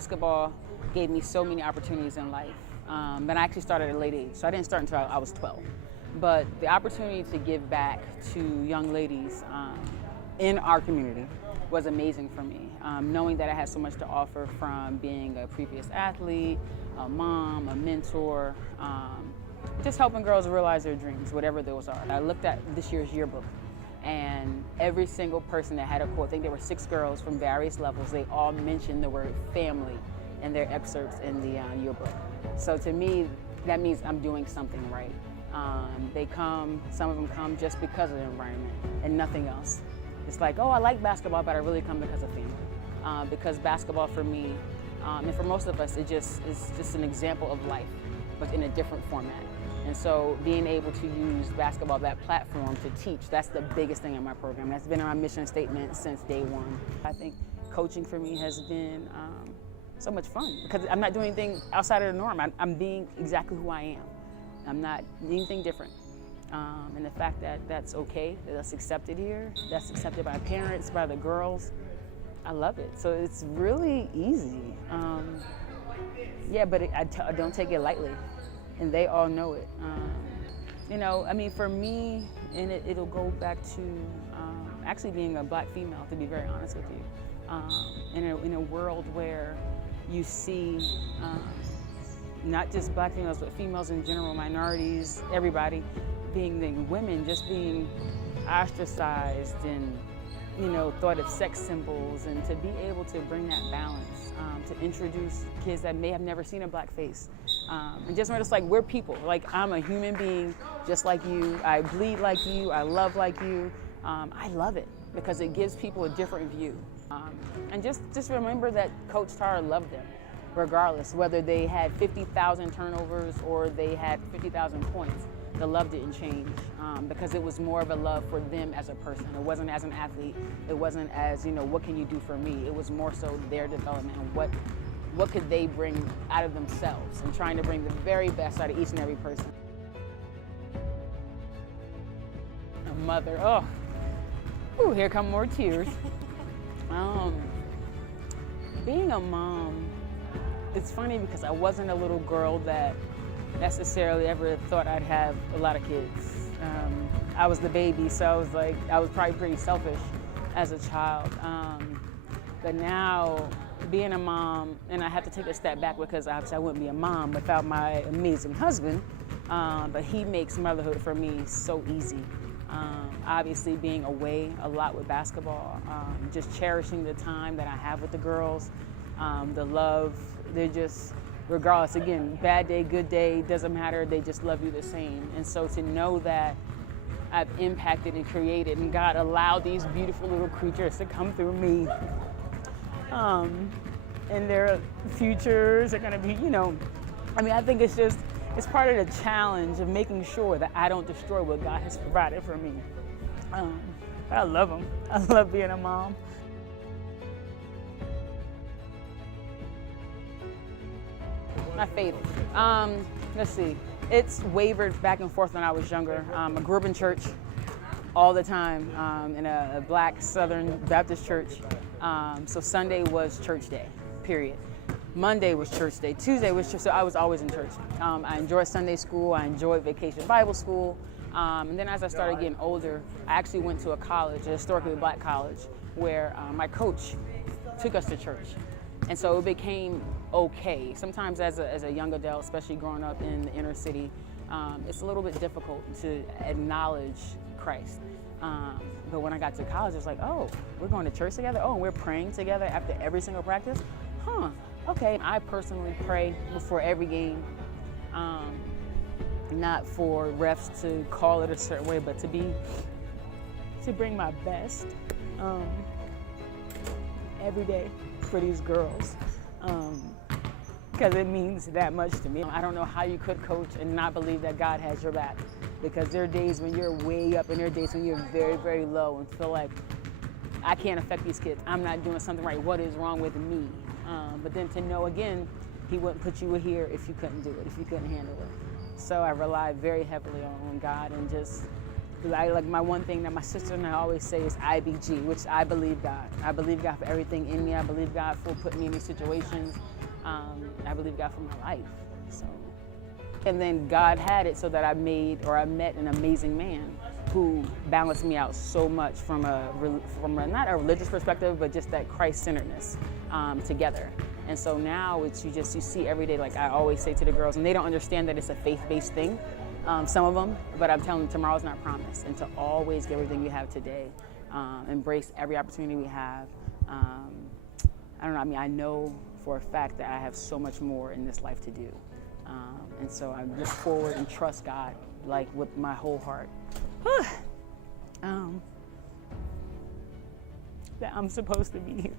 basketball gave me so many opportunities in life. And I actually started at a late age, so I didn't start until I was 12. But the opportunity to give back to young ladies in our community was amazing for me. Knowing that I had so much to offer, from being a previous athlete, a mom, a mentor, just helping girls realize their dreams, whatever those are. I looked at this year's yearbook, and every single person that had a quote, I think there were 6 girls from various levels, they all mentioned the word family in their excerpts in the yearbook. So to me, that means I'm doing something right. Some of them come just because of the environment and nothing else. It's like, oh, I like basketball, but I really come because of family. Because basketball for me, and for most of us, it's just an example of life, but in a different format. And so being able to use basketball, that platform to teach, that's the biggest thing in my program. That's been in my mission statement since day one. I think coaching for me has been so much fun because I'm not doing anything outside of the norm. I'm being exactly who I am. I'm not anything different. And the fact that that's okay, that that's accepted here, that's accepted by parents, by the girls, I love it. So it's really easy. Yeah, but I don't take it lightly, and they all know it. You know, I mean, for me, and it'll go back to actually being a black female, to be very honest with you, in a world where you see not just black females, but females in general, minorities, everybody, being the women just being ostracized and, you know, thought of sex symbols, and to be able to bring that balance, to introduce kids that may have never seen a black face. And just like, we're people, like I'm a human being just like you, I bleed like you, I love like you. I love it because it gives people a different view. And just remember that Coach Tar loved them, regardless, whether they had 50,000 turnovers or they had 50,000 points. The love didn't change because it was more of a love for them as a person. It wasn't as an athlete. It wasn't as, you know, what can you do for me? It was more so their development and what could they bring out of themselves, and trying to bring the very best out of each and every person. A mother, oh, ooh, here come more tears. Being a mom, it's funny because I wasn't a little girl that necessarily ever thought I'd have a lot of kids. I was the baby, so I was probably pretty selfish as a child. But now, being a mom, and I have to take a step back because obviously I wouldn't be a mom without my amazing husband, but he makes motherhood for me so easy. Obviously being away a lot with basketball, just cherishing the time that I have with the girls, the love, they're just, regardless, again, bad day, good day, doesn't matter, they just love you the same. And so to know that I've impacted and created, and God allowed these beautiful little creatures to come through me, and their futures are gonna be, you know, I mean, I think it's part of the challenge of making sure that I don't destroy what God has provided for me. I love them. I love being a mom. My faith. Let's see. It's wavered back and forth when I was younger. I grew up in church all the time, in a black Southern Baptist church. So Sunday was church day, period. Monday was church day. Tuesday was church, so I was always in church. I enjoyed Sunday school. I enjoyed vacation Bible school. And then as I started getting older, I actually went to a college, a historically black college, where my coach took us to church. And so it became okay. Sometimes as a young adult, especially growing up in the inner city, it's a little bit difficult to acknowledge Christ. But when I got to college, it was like, oh, we're going to church together? Oh, and we're praying together after every single practice? Huh, okay. I personally pray before every game, not for refs to call it a certain way, but to bring my best every day for these girls, because it means that much to me. I don't know how you could coach and not believe that God has your back, because there are days when you're way up and there are days when you're very, very low and feel like, I can't affect these kids. I'm not doing something right. What is wrong with me? But then to know, again, he wouldn't put you here if you couldn't do it, if you couldn't handle it. So I rely very heavily on God and just Because I like my one thing that my sister and I always say is IBG, which I believe God. I believe God for everything in me. I believe God for putting me in these situations. I believe God for my life. So, and then God had it so that I met an amazing man who balanced me out so much from a not a religious perspective, but just that Christ-centeredness together. And so now you see every day, like I always say to the girls, and they don't understand that it's a faith-based thing, some of them, but I'm telling them tomorrow's not promised, and to always get everything you have today, embrace every opportunity we have. I don't know, I mean, I know for a fact that I have so much more in this life to do. And so I look forward and trust God, like with my whole heart. That I'm supposed to be here.